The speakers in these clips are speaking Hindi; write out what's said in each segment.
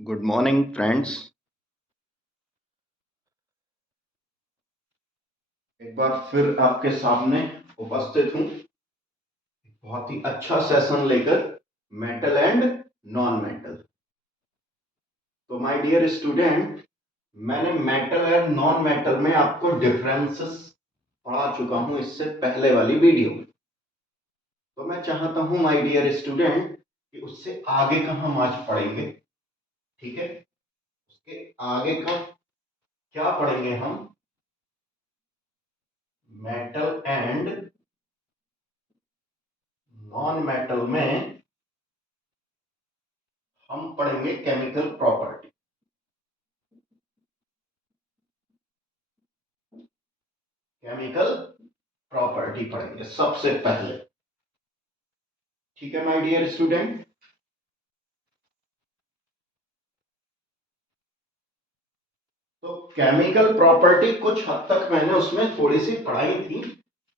Good morning friends. एक बार फिर आपके सामने उपस्थित हूं बहुत ही अच्छा सेशन लेकर, मेटल एंड नॉन मेटल। तो माय डियर स्टूडेंट, मैंने मेटल एंड नॉन मेटल में आपको डिफरेंसेस पढ़ा चुका हूं इससे पहले वाली वीडियो में। तो मैं चाहता हूं माय डियर स्टूडेंट कि उससे आगे का हम आज पढ़ेंगे। ठीक है, उसके आगे का क्या पढ़ेंगे हम? मेटल एंड नॉन मेटल में हम पढ़ेंगे केमिकल प्रॉपर्टी। केमिकल प्रॉपर्टी पढ़ेंगे सबसे पहले। ठीक है माय डियर स्टूडेंट। तो केमिकल प्रॉपर्टी कुछ हद तक मैंने उसमें थोड़ी सी पढ़ाई थी,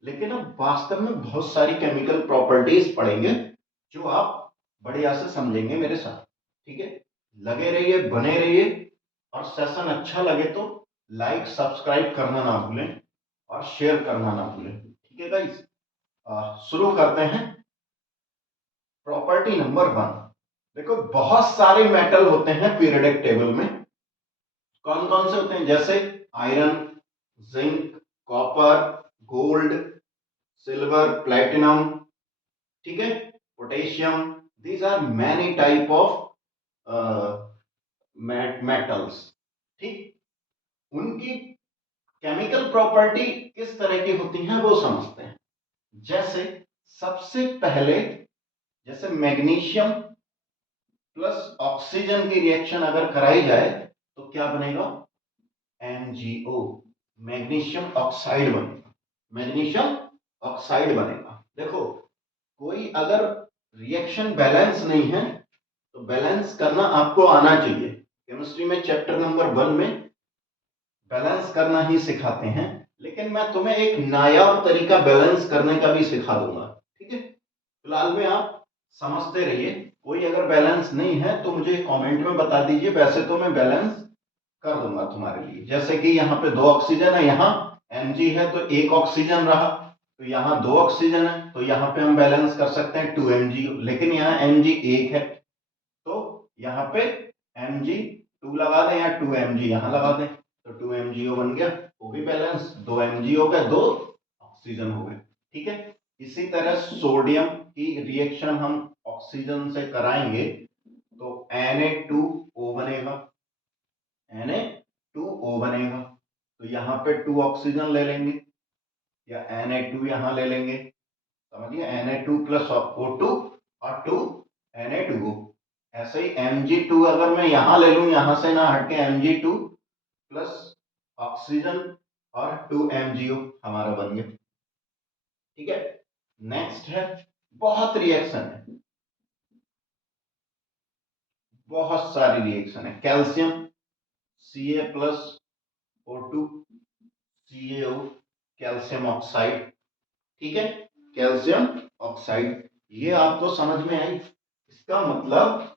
लेकिन अब वास्तव में बहुत सारी केमिकल प्रॉपर्टीज पढ़ेंगे जो आप बढ़िया से समझेंगे मेरे साथ। ठीक है, लगे रहिए, बने रहिए, और सेशन अच्छा लगे तो लाइक सब्सक्राइब करना ना भूलें और शेयर करना ना भूलें। ठीक है गाइस, शुरू करते हैं। Property number 1। देखो, बहुत सारे मेटल होते हैं पीरियोडिक टेबल में। कौन कौन से होते हैं? जैसे iron, zinc, copper, gold, silver, platinum, ठीक है, potassium. These are many type of metals. ठीक, उनकी केमिकल प्रॉपर्टी किस तरह की होती है वो समझते हैं। जैसे सबसे पहले, जैसे मैग्नीशियम प्लस ऑक्सीजन की रिएक्शन अगर कराई जाए तो क्या बनेगा? MgO, मैग्नीशियम ऑक्साइड बनेगा। मैग्नीशियम ऑक्साइड बनेगा। देखो, कोई अगर रिएक्शन बैलेंस नहीं है तो बैलेंस करना आपको आना चाहिए। केमिस्ट्री में चैप्टर नंबर 1 में बैलेंस करना ही सिखाते हैं, लेकिन मैं तुम्हें एक नायाब तरीका बैलेंस करने का भी सिखा दूंगा। ठीक है, फिलहाल में आप समझते रहिए। कोई अगर बैलेंस नहीं है तो मुझे कमेंट में बता दीजिए, वैसे तो मैं बैलेंस कर दूंगा तुम्हारे लिए। जैसे कि यहाँ पे 2 ऑक्सीजन है, यहाँ Mg है तो 1 ऑक्सीजन रहा, तो यहाँ 2 ऑक्सीजन है तो यहाँ पे हम बैलेंस कर सकते हैं 2 Mg, लेकिन यहाँ Mg 1 है तो यहाँ पे Mg 2 लगा दें या 2 Mg यहाँ लगा दें तो 2 MgO बन गया। वो भी बैलेंस, 2 MgO का 2 ऑक्सीजन हो गए। ठीक है, इसी तरह सोडियम की रिएक्शन हम ऑक्सीजन से कराएंगे तो Na2O बनेगा। Na2O बनेगा तो यहाँ पे 2 ऑक्सीजन ले लेंगे या Na2 यहाँ ले लेंगे। समझिए, Na2 प्लस O2 और 2 Na2O। ऐसे ही Mg2 अगर मैं यहाँ ले लूं, यहां से ना हटके Mg2 प्लस ऑक्सीजन और 2 MgO हमारा बन गया। ठीक है, नेक्स्ट है, बहुत रिएक्शन है, बहुत सारी रिएक्शन है। Calcium Ca plus O2 CaO, calcium oxide. ठीक है, कैल्शियम ऑक्साइड। ये आपको समझ में आई? इसका मतलब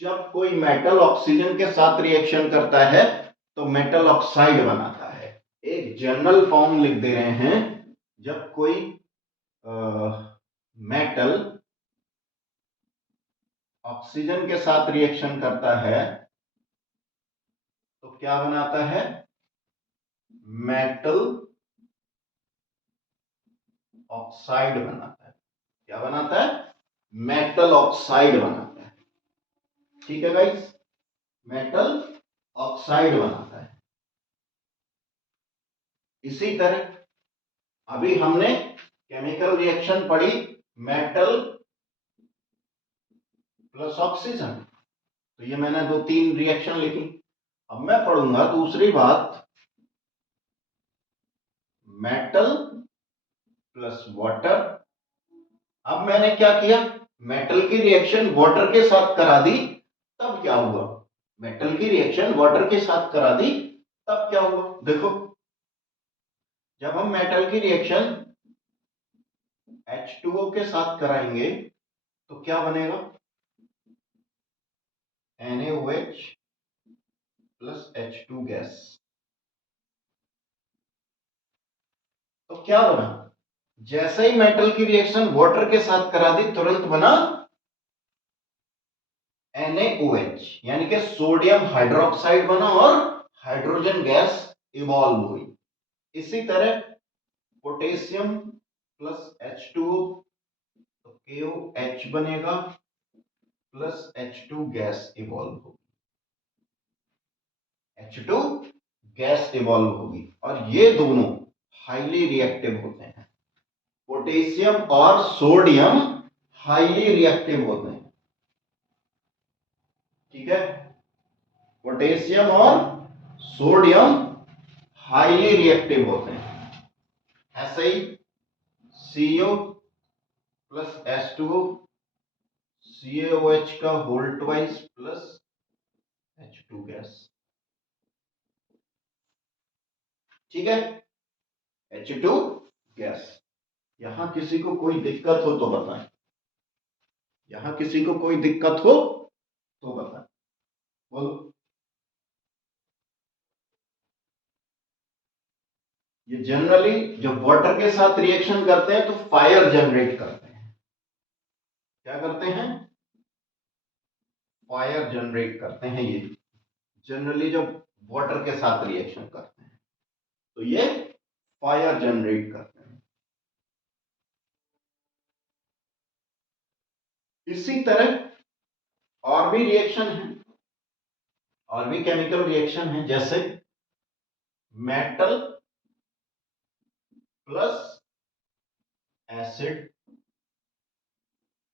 जब कोई मेटल ऑक्सीजन के साथ रिएक्शन करता है तो मेटल ऑक्साइड बनाता है। एक जनरल फॉर्म लिख दे रहे हैं, जब कोई मेटल ऑक्सीजन के साथ रिएक्शन करता है तो क्या बनाता है? मेटल ऑक्साइड बनाता है। क्या बनाता है? मेटल ऑक्साइड बनाता है। ठीक है गाइस, मेटल ऑक्साइड बनाता है। इसी तरह अभी हमने केमिकल रिएक्शन पढ़ी, मेटल प्लस ऑक्सीजन, तो ये मैंने 2-3 रिएक्शन लिखी। अब मैं पढ़ूंगा दूसरी बात, मेटल प्लस वाटर। अब मैंने क्या किया? मेटल की रिएक्शन वाटर के साथ करा दी, तब क्या हुआ? मेटल की रिएक्शन वाटर के साथ करा दी, तब क्या हुआ? देखो, जब हम मेटल की रिएक्शन H2O के साथ कराएंगे तो क्या बनेगा? NaOH plus H2 gas. तो क्या बना, जैसे ही मेटल की रिएक्शन वाटर के साथ करा दी तुरंत बना NaOH, यानी कि सोडियम हाइड्रोक्साइड बना और हाइड्रोजन गैस इवॉल्व हुई। इसी तरह पोटेशियम प्लस H2O, तो KOH बनेगा प्लस H2 गैस इवॉल्व होगी, H2 गैस इवॉल्व होगी। और ये दोनों हाईली रिएक्टिव होते हैं, पोटेशियम और सोडियम हाईली रिएक्टिव होते हैं, ठीक है। पोटेशियम और सोडियम हाईली रिएक्टिव होते हैं। ऐसे ही CO प्लस H2O, CaOH का whole twice plus H2 gas, ठीक है, H2 गैस। यहां किसी को कोई दिक्कत हो तो बताएं, यहां किसी को कोई दिक्कत हो तो बताएं, बोलो। ये जनरली जब वाटर के साथ रिएक्शन करते हैं तो फायर जनरेट करते हैं। क्या करते हैं, फायर जनरेट करते हैं। ये जनरली जब वाटर के साथ रिएक्शन करते हैं तो ये फायर जनरेट करते हैं। इसी तरह और भी रिएक्शन है, और भी केमिकल रिएक्शन है, जैसे metal plus acid,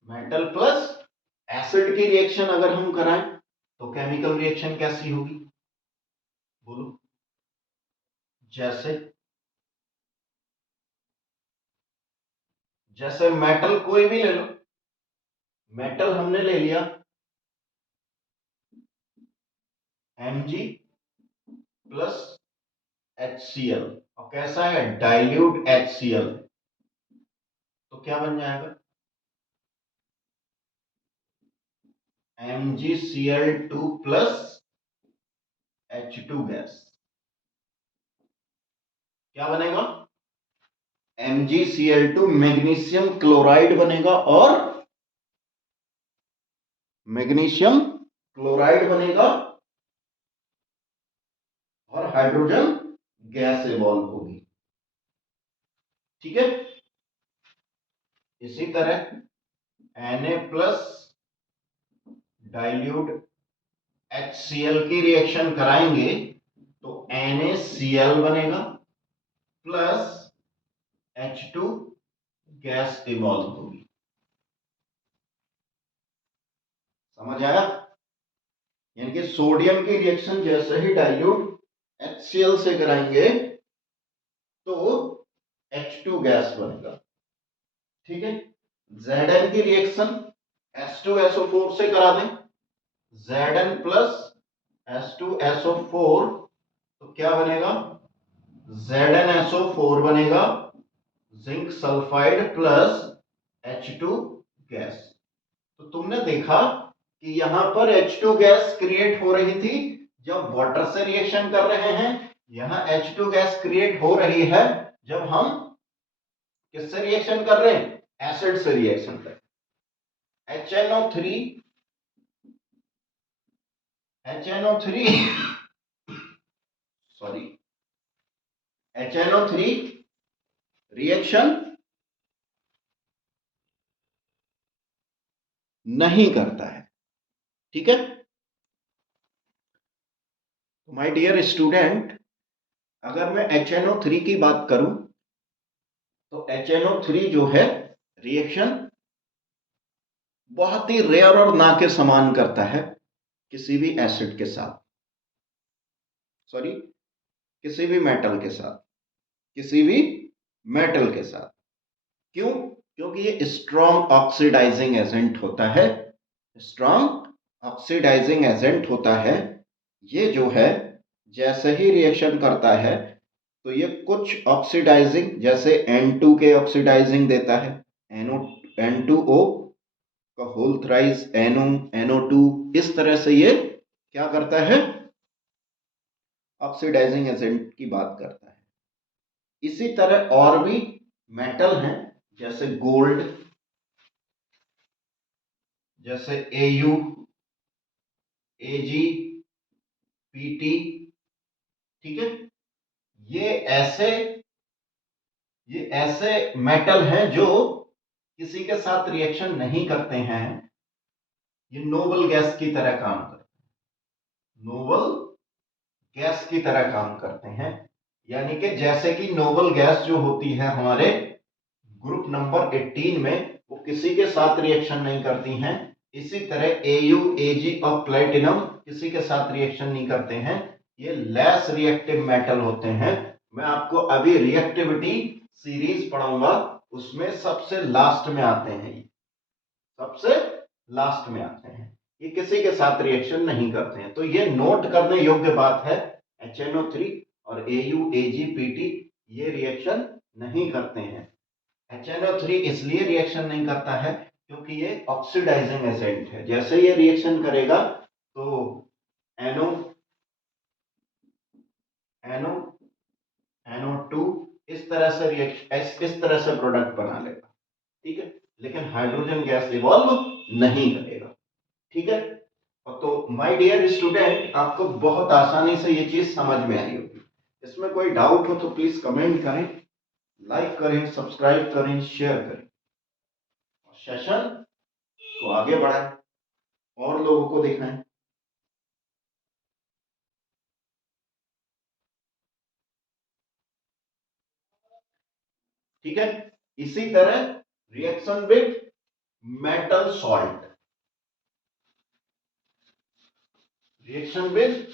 metal plus acid की रिएक्शन अगर हम कराएं तो केमिकल रिएक्शन कैसी होगी, बोलो। जैसे जैसे मेटल कोई भी ले लो, मेटल हमने ले लिया Mg प्लस HCl, और कैसा है, डाइल्यूट HCl, तो क्या बन जाएगा, MgCl2 प्लस H2 गैस। क्या बनेगा, MgCl2 मैग्नीशियम क्लोराइड बनेगा, और मैग्नीशियम क्लोराइड बनेगा और हाइड्रोजन गैस इवॉल्व होगी, ठीक है। इसी तरह Na प्लस डाइल्यूट HCl की रिएक्शन कराएंगे तो NaCl बनेगा प्लस H2 गैस इवॉल्व होगी, समझ आया। यानी कि सोडियम की रिएक्शन जैसे ही डाइल्यूट HCl से कराएंगे तो H2 गैस बनेगा, ठीक है। Zn की रिएक्शन H2SO4 से करा दें, Zn प्लस H2SO4, तो क्या बनेगा, ZnSO4 बनेगा, zinc sulphide plus H2 gas. तो तुमने देखा कि यहां पर H2 गैस क्रिएट हो रही थी जब वाटर से रिएक्शन कर रहे हैं, यहां H2 गैस क्रिएट हो रही है जब हम किससे रिएक्शन कर रहे हैं, एसिड से रिएक्शन कर रहे हैं। HNO3 सॉरी HNO3 रिएक्शन नहीं करता है, ठीक है। माय डियर स्टूडेंट, अगर मैं HNO3 की बात करूं तो HNO3 जो है रिएक्शन बहुत ही रेयर और ना के समान करता है किसी भी एसिड के साथ, सॉरी किसी भी मेटल के साथ, किसी भी मेटल के साथ। क्यों, क्योंकि ये स्ट्रॉन्ग ऑक्सीडाइजिंग एजेंट होता है, स्ट्रॉन्ग ऑक्सीडाइजिंग एजेंट होता है। ये जो है जैसे ही रिएक्शन करता है तो ये कुछ ऑक्सीडाइजिंग, जैसे N2 के ऑक्सीडाइजिंग देता है, N2O का होल थ्राइस NO, NO2, इस तरह से ये क्या करता है, ऑक्सीडाइजिंग एजेंट की बात करता है। इसी तरह और भी मेटल हैं, जैसे गोल्ड, जैसे Au, Ag, Pt, ठीक है। ये ऐसे ये ऐसे मेटल हैं जो किसी के साथ रिएक्शन नहीं करते हैं। ये नोबल गैस की तरह काम करते हैं, नोबल गैस की तरह काम करते हैं। यानी कि जैसे कि नोबल गैस जो होती है हमारे ग्रुप नंबर 18 में, वो किसी के साथ रिएक्शन नहीं करती हैं, इसी तरह Au, Ag और प्लेटिनम किसी के साथ रिएक्शन नहीं करते हैं। ये लेस रिएक्टिव मेटल होते हैं। मैं आपको अभी रिएक्टिविटी सीरीज पढ़ाऊंगा, उसमें सबसे लास्ट में आते हैं, ये सबसे लास्ट में आते हैं। ये किसी के साथ रिएक्शन नहीं करते हैं, तो ये नोट करने योग्य बात है। HNO3 और Au, Ag, Pt ये रिएक्शन नहीं करते हैं। HNO3 इसलिए रिएक्शन नहीं करता है क्योंकि ये ऑक्सीडाइजिंग एजेंट है। जैसे ये रिएक्शन करेगा तो NO, NO, NO2 इस तरह से रिएक्शन, इस तरह से प्रोडक्ट बना लेगा, ठीक है। लेकिन हाइड्रोजन गैस इवॉल्व नहीं करेगा, ठीक है। तो माय डियर स्टूडेंट, आपको बहुत आसानी से ये चीज समझ में आई होगी। इसमें कोई डाउट हो तो प्लीज कमेंट करें, लाइक करें, सब्सक्राइब करें, शेयर करें, सेशन को आगे बढ़ाएं और लोगों को दिखाएं। ठीक है। इसी तरह reaction with metal salt, reaction with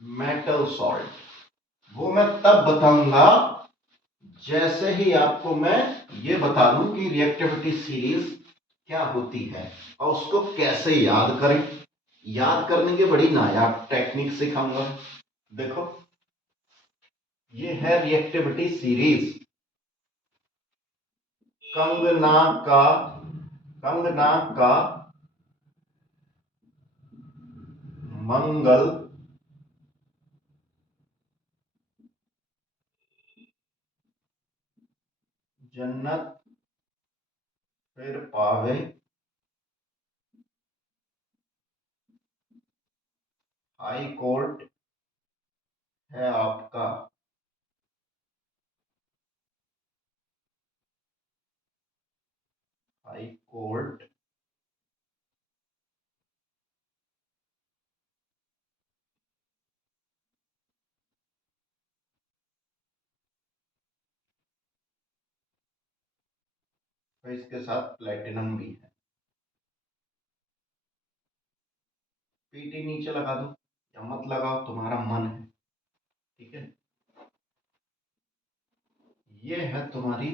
metal salt वो मैं तब बताऊंगा जैसे ही आपको मैं ये बता दूं कि रिएक्टिविटी सीरीज क्या होती है और उसको कैसे याद करें। याद करने की बड़ी नायाब टेक्निक सिखाऊंगा। देखो, ये है रिएक्टिविटी सीरीज। कंगना का कंगना का मंगल जन्नत फिर पावे, हाई कोर्ट है आपका, हाई कोर्ट तो इसके साथ प्लेटिनम भी है। पीटी नीचे लगा दो या मत लगाओ, तुम्हारा मन है, ठीक है। ये है तुम्हारी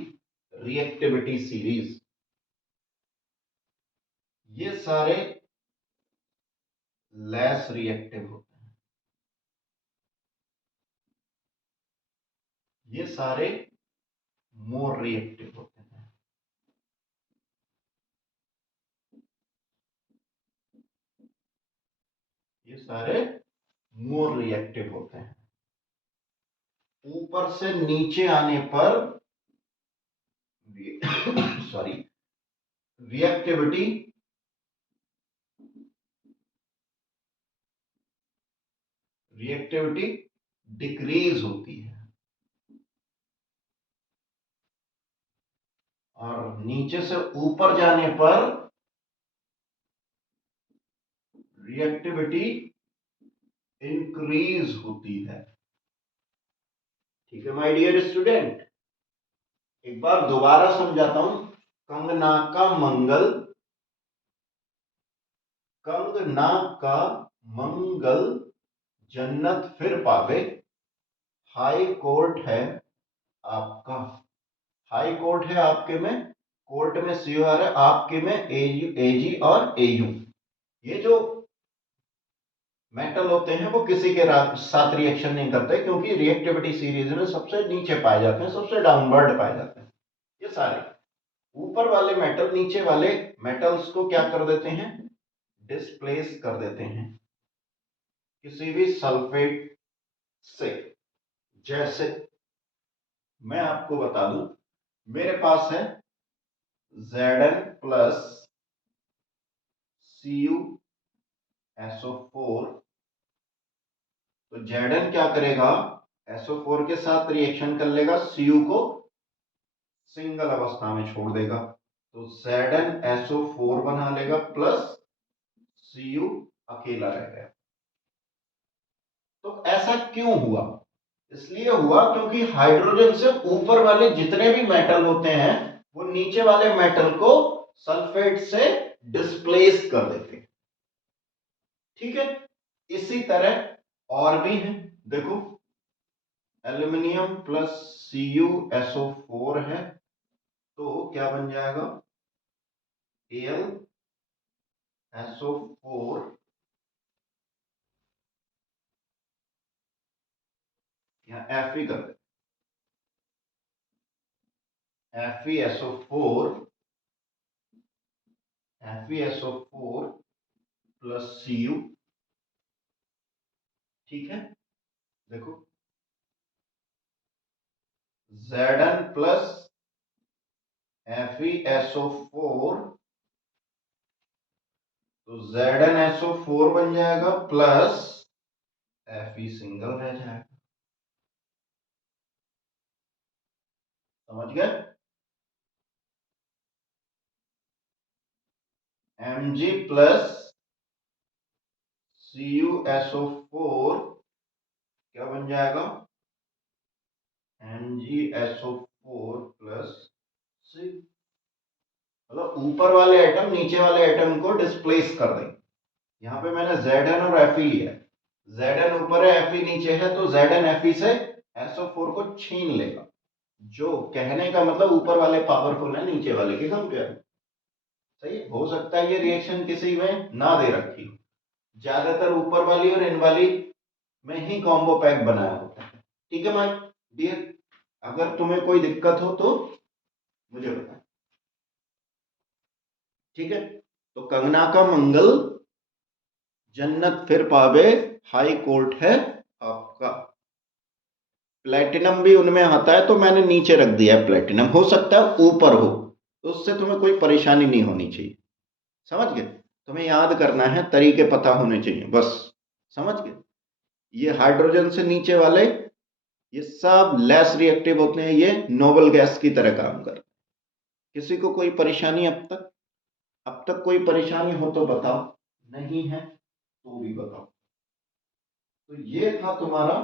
रिएक्टिविटी सीरीज। ये सारे लेस रिएक्टिव होते हैं, ये सारे मोर रिएक्टिव होते हैं। ये सारे मोर रिएक्टिव होते हैं। ऊपर से नीचे आने पर सॉरी, रिएक्टिविटी रिएक्टिविटी डिक्रीज होती है और नीचे से ऊपर जाने पर रिएक्टिविटी इंक्रीज होती है। ठीक है माय डियर स्टूडेंट, एक बार दोबारा समझाता हूं। कंगना का मंगल, कंगना का मंगल जन्नत फिर पावे, हाई कोर्ट है आपका। हाई कोर्ट है आपके में, कोर्ट में सी आ रहा है, आपके में एजी और एयू। ये जो मेटल होते हैं वो किसी के साथ रिएक्शन नहीं करते क्योंकि रिएक्टिविटी सीरीज में सबसे नीचे पाए जाते हैं, सबसे डाउनवर्ड पाए जाते हैं। ये सारे ऊपर वाले मेटल नीचे वाले मेटल्स को क्या कर देते हैं, डिस्प्लेस कर देते हैं किसी भी सल्फेट से। जैसे मैं आपको बता दूं, मेरे पास है Zn प्लस CuSO4। तो Zn क्या करेगा, SO4 के साथ रिएक्शन कर लेगा, Cu को सिंगल अवस्था में छोड़ देगा, तो ZnSO4 बना लेगा प्लस Cu अकेला रह गया। तो ऐसा क्यों हुआ? इसलिए हुआ क्योंकि हाइड्रोजन से ऊपर वाले जितने भी मेटल होते हैं वो नीचे वाले मेटल को सल्फेट से डिस्प्लेस कर देते हैं। ठीक है, इसी तरह और भी है। देखो, एल्यूमिनियम प्लस CuSO4 है, तो क्या बन जाएगा, AlSO4 या Fe कर दे, FeSO4 प्लस Cu। ठीक है, देखो Zn प्लस FeSO4, तो ZnSO4 बन जाएगा प्लस Fe सिंगल रह जाएगा। समझ गए? Mg प्लस CuSO4 क्या बन जाएगा, MgSO4 प्लस C। मतलब ऊपर वाले एटम नीचे वाले एटम को डिस्प्लेस कर देंगे। यहाँ पे मैंने Zn और Fe लिया, Zn ऊपर है Fe नीचे है, तो Zn Fe से SO4 को छीन लेगा। जो कहने का मतलब ऊपर वाले पावरफुल है नीचे वाले के कंपेयर में। सही, हो सकता है ये रिएक्शन किसी में ना दे रखी हो, ज्यादातर ऊपर वाली और इन वाली में ही कॉम्बो पैक बनाया होता है। ठीक है माय डियर, अगर तुम्हें कोई दिक्कत हो तो मुझे बताएं। ठीक है, तो कंगना का मंगल जन्नत फिर पावे हाई कोर्ट है आपका। प्लेटिनम भी उनमें आता है, तो मैंने नीचे रख दिया है प्लेटिनम, हो सकता है ऊपर हो, तो उससे तुम्हें कोई परेशानी नहीं होनी चाहिए। समझ गए? तुम्हें याद करना है, तरीके पता होने चाहिए बस। समझ गए? ये हाइड्रोजन से नीचे वाले ये सब लेस रिएक्टिव होते हैं, ये नोबल गैस की तरह काम करते हैं। किसी को कोई परेशानी अब तक कोई परेशानी हो तो बताओ, नहीं है तो भी बताओ। तो ये था तुम्हारा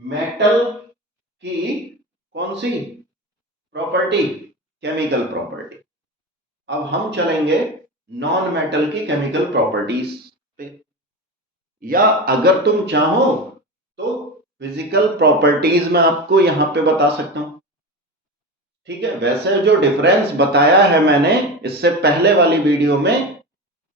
मेटल की कौन सी प्रॉपर्टी, केमिकल प्रॉपर्टी। अब हम चलेंगे नॉन मेटल की केमिकल प्रॉपर्टीज पे, या अगर तुम चाहो तो फिजिकल प्रॉपर्टीज में आपको यहां पे बता सकता हूं। ठीक है, वैसे जो डिफरेंस बताया है मैंने इससे पहले वाली वीडियो में,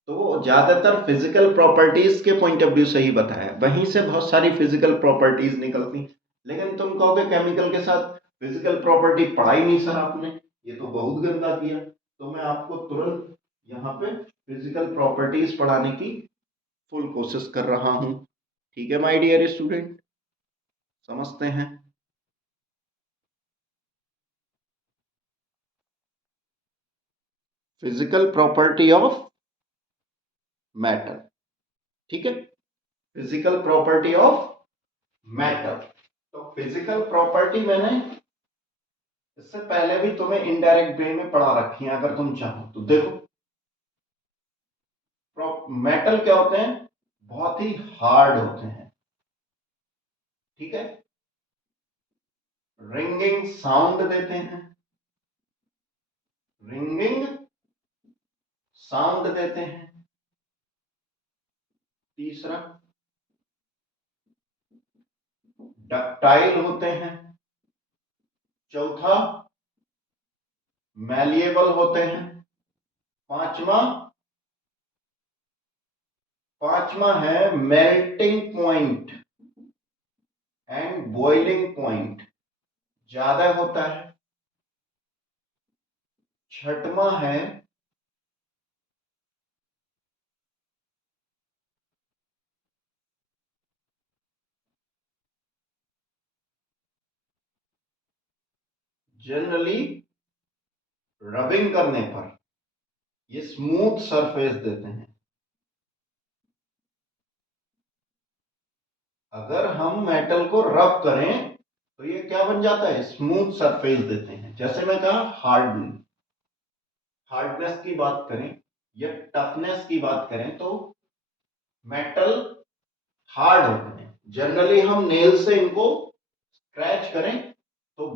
तो ज्यादातर फिजिकल प्रॉपर्टीज के पॉइंट ऑफ व्यू से ही बताया, वहीं से बहुत सारी फिजिकल प्रॉपर्टीज निकलती। लेकिन तुम कहोगे केमिकल के साथ फिजिकल प्रॉपर्टी पढ़ाई नहीं सर आपने, ये तो बहुत गंदा किया। तो मैं आपको तुरंत यहाँ पे फिजिकल प्रॉपर्टीज पढ़ाने की फुल कोशिश कर रहा हूं। ठीक है माय डियर स्टूडेंट, समझते हैं। Physical property of matter. ठीक है, फिजिकल प्रॉपर्टी ऑफ मैटर। तो फिजिकल प्रॉपर्टी मैंने इससे पहले भी तुम्हें इनडायरेक्ट वे में पढ़ा रखी है, अगर तुम चाहो तो देखो। मेटल क्या होते हैं, बहुत ही हार्ड होते हैं। ठीक है, रिंगिंग साउंड देते हैं, रिंगिंग साउंड देते हैं। तीसरा, डक्टाइल होते हैं। चौथा, मैलिएबल होते हैं। पांचवा पांचवा है melting point and boiling point ज्यादा होता है। छठवां है जनरली रबिंग करने पर ये स्मूथ सरफेस देते हैं। अगर हम मेटल को रब करें तो ये क्या बन जाता है, स्मूथ सरफेस देते हैं। जैसे मैं कहा हार्डनेस की बात करें या टफनेस की बात करें तो मेटल हार्ड होते हैं। जनरली हम नेल से इनको स्क्रैच करें तो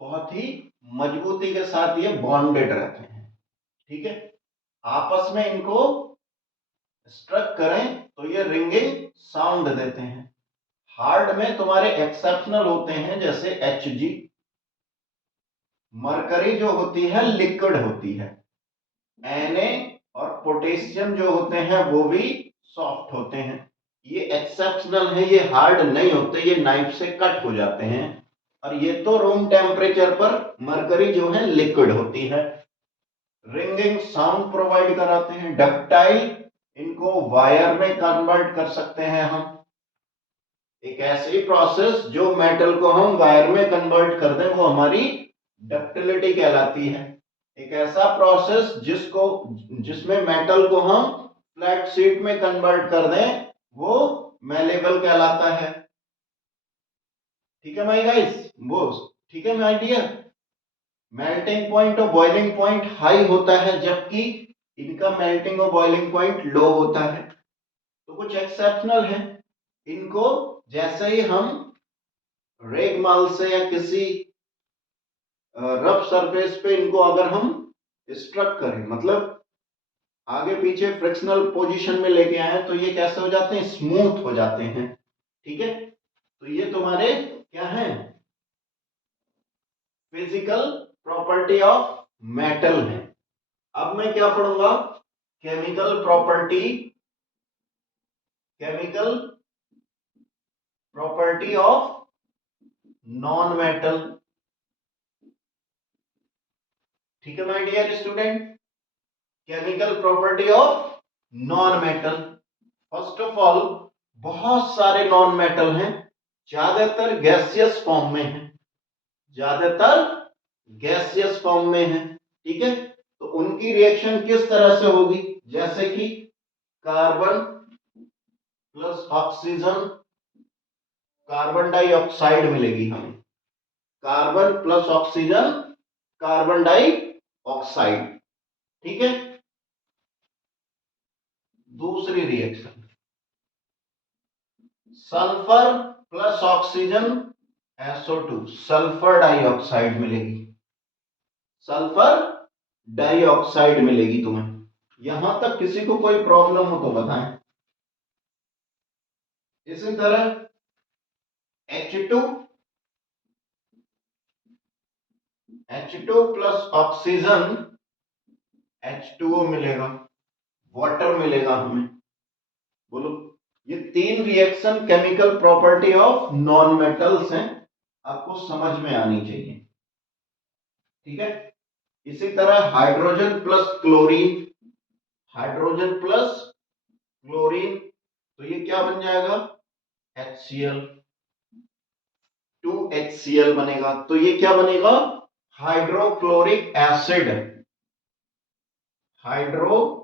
बहुत ही मजबूती के साथ ये बॉन्डेड रहते हैं। ठीक है, आपस में इनको स्ट्रक करें तो ये रिंगिंग साउंड देते हैं। हार्ड में तुम्हारे एक्सेप्शनल होते हैं जैसे Hg। मरकरी जो होती है लिक्विड होती है। Na और पोटेशियम जो होते हैं वो भी सॉफ्ट होते हैं। ये एक्सेप्शनल है, ये हार्ड नहीं होते, ये नाइफ से कट हो जाते हैं। और ये तो रूम टेम्परेचर पर मरकरी जो है लिक्विड होती है। रिंगिंग साउंड प्रोवाइड कराते हैं। डक्टाइल, इनको वायर में कन्वर्ट कर सकते हैं हम। एक ऐसी प्रोसेस जो मेटल को हम वायर में कन्वर्ट कर दें वो हमारी डक्टिलिटी कहलाती है। एक ऐसा प्रोसेस जिसमें मेटल को हम फ्लैट शीट में कन्वर्ट कर दें वो मेलेबल कहलाता है। ठीक है माय गाइस, वो ठीक है माय डियर। मेल्टिंग पॉइंट और बॉइलिंग पॉइंट हाई होता है जबकि इनका मेल्टिंग और बॉइलिंग पॉइंट लो होता है। तो कुछ एक्सेप्शनल है। इनको जैसे ही हम रेगमाल से या किसी रफ सरफेस पे इनको अगर हम स्ट्रक करें, मतलब आगे पीछे फ्रिक्शनल पोजीशन में लेके आए तो ये कैसे हो जाते हैं, स्मूथ हो जाते हैं। ठीक है, तो ये तुम्हारे क्या है, फिजिकल प्रॉपर्टी ऑफ मेटल है। अब मैं क्या पढ़ूंगा, chemical property, chemical property of non metal. ठीक है my dear student, chemical property of non metal. First of all बहुत सारे नॉन मेटल हैं, ज्यादातर गैसियस फॉर्म में है, ज्यादातर गैसियस फॉर्म में है। ठीक है, तो उनकी रिएक्शन किस तरह से होगी, जैसे कि carbon plus oxygen, carbon dioxide मिलेगी हमें। Carbon plus oxygen, carbon dioxide. ठीक है, दूसरी reaction sulphur plus oxygen SO2, sulphur dioxide मिलेगी। सल्फर डाइऑक्साइड मिलेगी तुम्हें। यहां तक किसी को कोई प्रॉब्लम हो तो बताएं। इसी तरह H2, H2 plus oxygen H2O मिलेगा, वाटर मिलेगा हमें। बोलो, ये तीन reaction chemical property of non metals हैं, आपको समझ में आनी चाहिए। ठीक है, इसी तरह hydrogen plus chlorine, hydrogen plus chlorine, तो ये क्या बन जाएगा, HCl, 2HCl बनेगा। तो ये क्या बनेगा, हाइड्रोक्लोरिक एसिड, हाइड्रोक्लोरिक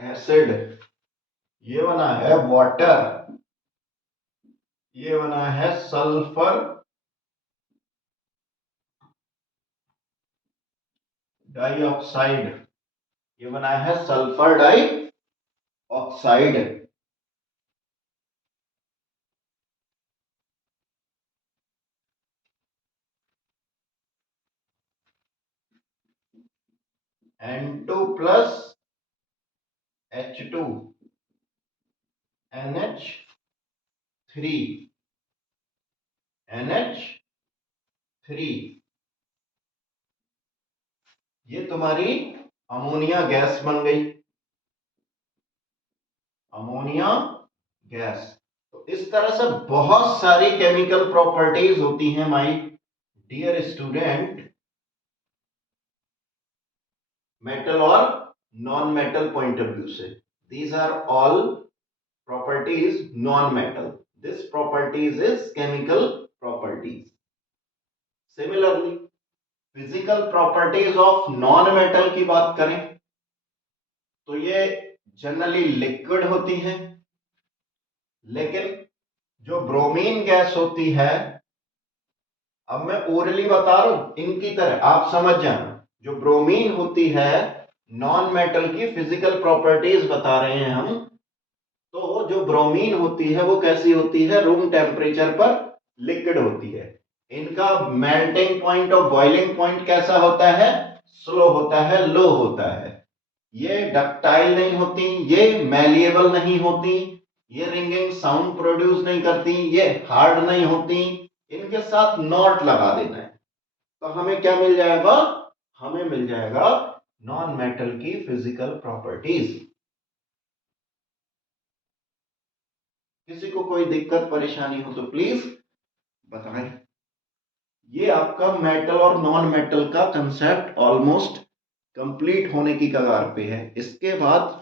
एसिड। ये बना है वाटर, ये बना है सल्फर डाइऑक्साइड, ये बना है sulphur dioxide. N2 plus H2 NH3, NH3, ये तुम्हारी अमोनिया गैस बन गई, अमोनिया गैस। तो तो इस तरह से बहुत सारी केमिकल प्रॉपर्टीज होती हैं माय डियर स्टूडेंट, मेटल और non metal point of view से। These are all properties non metal, this properties is chemical properties. Similarly physical properties of non metal की बात करें तो ये जनरली लिक्विड होती हैं, लेकिन जो ब्रोमीन गैस होती है, अब मैं ओरली बता रहा हूं इनकी तरह आप समझ जाना, जो ब्रोमीन होती है नॉन मेटल की फिजिकल प्रॉपर्टीज बता रहे हैं हम। तो जो ब्रोमीन होती है वो कैसी होती है, रूम टेम्परेचर पर लिक्विड होती है। इनका मेल्टिंग पॉइंट और बॉइलिंग पॉइंट कैसा होता है, स्लो होता है, लो होता है। ये डक्टाइल नहीं होती, ये मैलिएबल नहीं होती, ये रिंगिंग साउंड प्रोड्यूस नहीं करती, ये हार्ड नहीं होती, इनके साथ नॉट लगा देना है तो हमें क्या मिल जाएगा, हमें मिल जाएगा नॉन मेटल की फिजिकल प्रॉपर्टीज। किसी को कोई दिक्कत परेशानी हो तो प्लीज बताएं। ये आपका मेटल और नॉन मेटल का कंसेप्ट ऑलमोस्ट कंप्लीट होने की कगार पे है। इसके बाद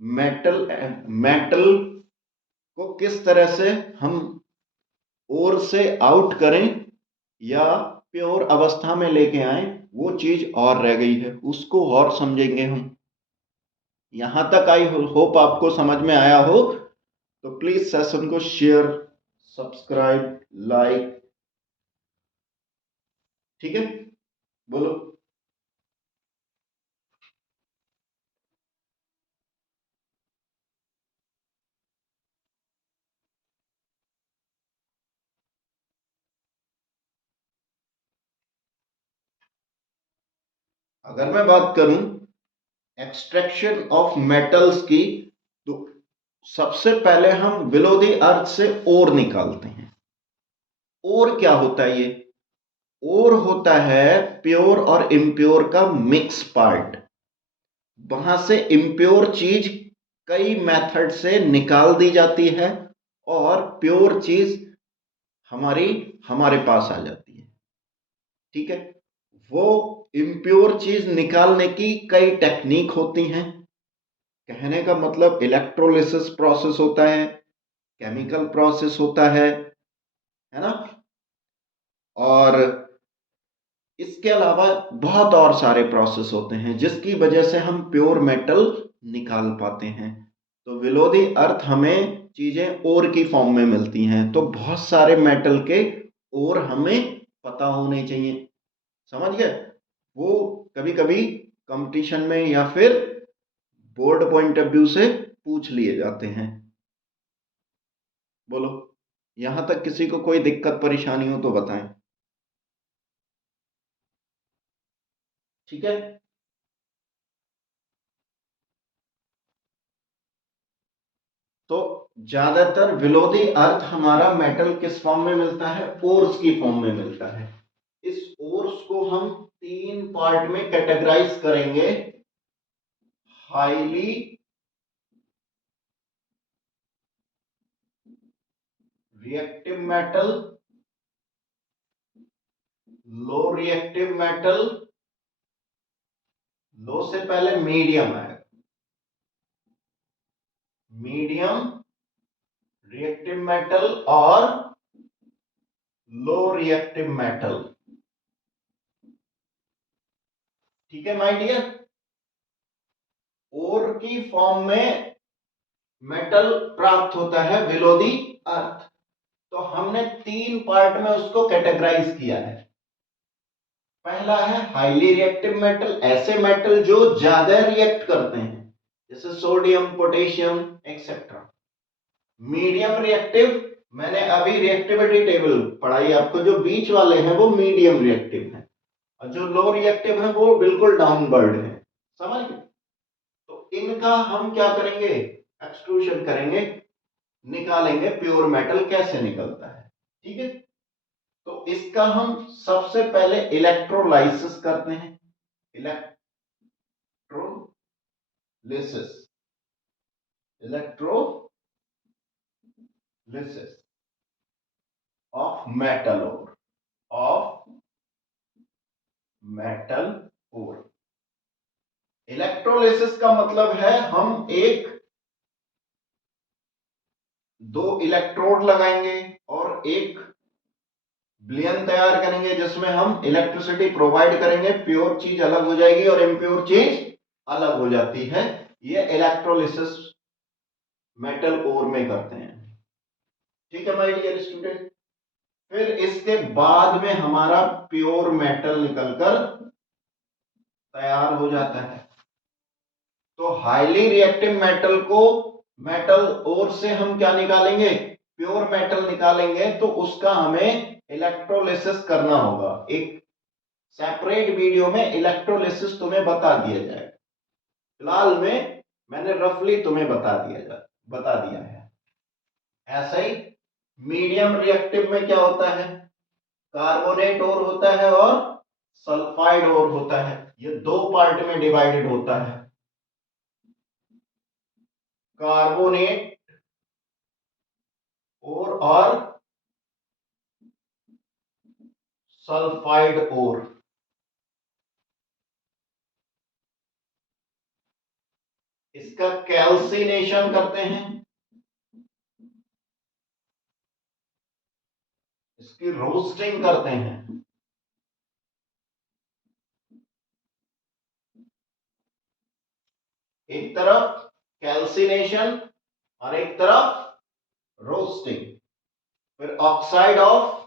मेटल मेटल को किस तरह से हम ओर से आउट करें या प्योर अवस्था में लेके आए, वो चीज और रह गई है, उसको और समझेंगे हम। यहां तक आई होप आपको समझ में आया हो, तो प्लीज सेशन को शेयर, सब्सक्राइब, लाइक, ठीक है, बोलो। अगर मैं बात करूं एक्सट्रैक्शन ऑफ मेटल्स की, तो सबसे पहले हम बिलो द अर्थ से ओर निकालते हैं। ओर क्या होता है, ये ओर होता है प्योर और इम्प्योर का मिक्स पार्ट। वहां से इम्प्योर चीज कई मेथड से निकाल दी जाती है और प्योर चीज हमारी हमारे पास आ जाती है, ठीक है। वो इम्प्योर चीज निकालने की कई टेक्निक होती हैं। कहने का मतलब इलेक्ट्रोलिसिस प्रोसेस होता है, केमिकल प्रोसेस होता है ना, और इसके अलावा बहुत और सारे प्रोसेस होते हैं जिसकी वजह से हम प्योर मेटल निकाल पाते हैं। तो बिलो द अर्थ हमें चीजें ओर की फॉर्म में मिलती हैं, तो बहुत सारे मेटल के ओर हमें पता होने चाहिए, समझ गए। वो कभी कभी कंपटीशन में या फिर बोर्ड पॉइंट ऑफ व्यू से पूछ लिए जाते हैं। बोलो, यहां तक किसी को कोई दिक्कत परेशानी हो तो बताएं, ठीक है। तो ज्यादातर बिलो द अर्थ हमारा मेटल किस फॉर्म में मिलता है, ओर्स की फॉर्म में मिलता है। इस ओर्स को हम तीन पार्ट में कैटेगराइज करेंगे, highly reactive metal, low reactive metal, लो से पहले मीडियम है, मीडियम रिएक्टिव मेटल और लो रिएक्टिव मेटल, ठीक है माय डियर। ओर की फॉर्म में मेटल प्राप्त होता है बिलो दी अर्थ, तो हमने तीन पार्ट में उसको कैटेगराइज किया है। पहला है हाईली रिएक्टिव मेटल, ऐसे मेटल जो ज्यादा रिएक्ट करते हैं जैसे sodium, potassium etcetera. Medium reactive, मैंने अभी रिएक्टिविटी टेबल पढ़ाई आपको, जो बीच वाले हैं वो मीडियम रिएक्टिव हैं और जो लो रिएक्टिव है वो बिल्कुल डाउनवर्ड है, समझ गए। तो इनका हम क्या करेंगे, एक्सट्रूशन करेंगे, निकालेंगे प्योर मेटल कैसे निकलता है, ठीक है। तो इसका हम सबसे पहले इलेक्ट्रोलाइसिस करते हैं, electrolysis, electrolysis, electrolysis of metal ore. Electrolysis का मतलब है हम दो इलेक्ट्रोड लगाएंगे और एक विलयन तैयार करेंगे जिसमें हम इलेक्ट्रिसिटी प्रोवाइड करेंगे, प्योर चीज अलग हो जाएगी और इम्प्योर चीज अलग हो जाती है। ये इलेक्ट्रोलिसिस मेटल ओर में करते हैं। ठीक है माय डियर स्टूडेंट। फिर इसके बाद में हमारा प्योर मेटल निकलकर तैयार हो जाता है। तो हाईली रिएक्टिव मेटल को मेटल ओर से हम क्या निकालेंगे, प्योर मेटल निकालेंगे, तो उसका हमें इलेक्ट्रोलिसिस करना होगा। एक सेपरेट वीडियो में इलेक्ट्रोलिसिस तुम्हें बता दिया जाएगा, फिलहाल में मैंने रफली तुम्हें बता दिया है। ऐसा ही मीडियम रिएक्टिव में क्या होता है, कार्बोनेट ओर होता है और सल्फाइड ओर होता है। ये दो पार्ट में डिवाइडेड होता है, कार्बोनेट ओर और सल्फाइड ओर। इसका कैल्सिनेशन करते हैं, इसकी रोस्टिंग करते हैं। एक तरफ कैल्सिनेशन और एक तरफ रोस्टिंग। फिर ऑक्साइड ऑफ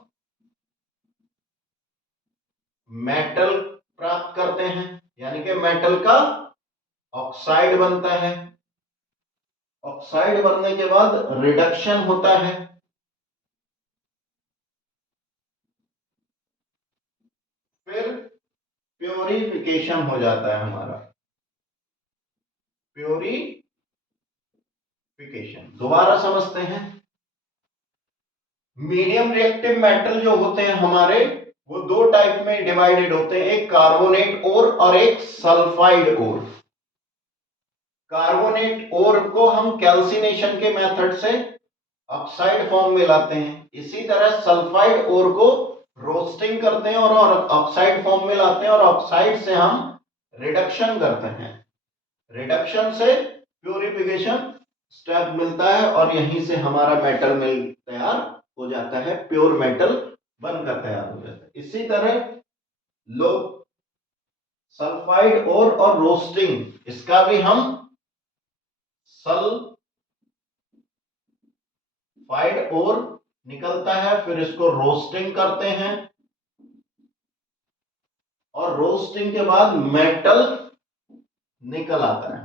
मेटल प्राप्त करते हैं, यानी कि मेटल का ऑक्साइड बनता है। ऑक्साइड बनने के बाद रिडक्शन होता है, फिर प्योरिफिकेशन हो जाता है हमारा। प्योरिफिकेशन दोबारा समझते हैं। मीडियम रिएक्टिव मेटल जो होते हैं हमारे, वो दो टाइप में डिवाइडेड होते हैं, एक कार्बोनेट ओर और एक सल्फाइड ओर। कार्बोनेट ओर को हम कैल्सिनेशन के मेथड से ऑक्साइड फॉर्म में लाते हैं। इसी तरह सल्फाइड ओर को रोस्टिंग करते हैं और ऑक्साइड फॉर्म में लाते हैं, और ऑक्साइड से हम रिडक्शन करते हैं। रिडक्शन से प्यूरिफिकेशन स्टेप मिलता है और यहीं से हमारा मेटल मिल तैयार हो जाता है, प्योर मेटल बनकर तैयार हो जाता है। इसी तरह लोग सल्फाइड और रोस्टिंग, इसका भी हम सल्फाइड और निकलता है, फिर इसको रोस्टिंग करते हैं और रोस्टिंग के बाद मेटल निकल आता है।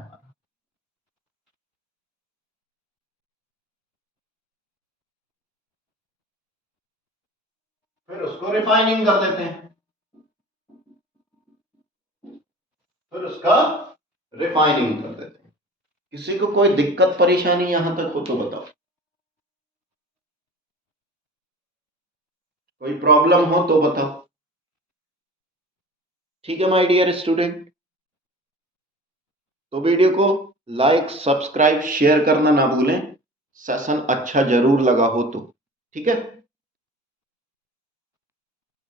फिर उसको रिफाइनिंग कर देते हैं, फिर उसका रिफाइनिंग कर देते हैं। किसी को कोई दिक्कत परेशानी यहां तक हो तो बताओ, कोई प्रॉब्लम हो तो बताओ। ठीक है माय डियर स्टूडेंट, तो वीडियो को लाइक सब्सक्राइब शेयर करना ना भूलें। सेशन अच्छा जरूर लगा हो तो ठीक है।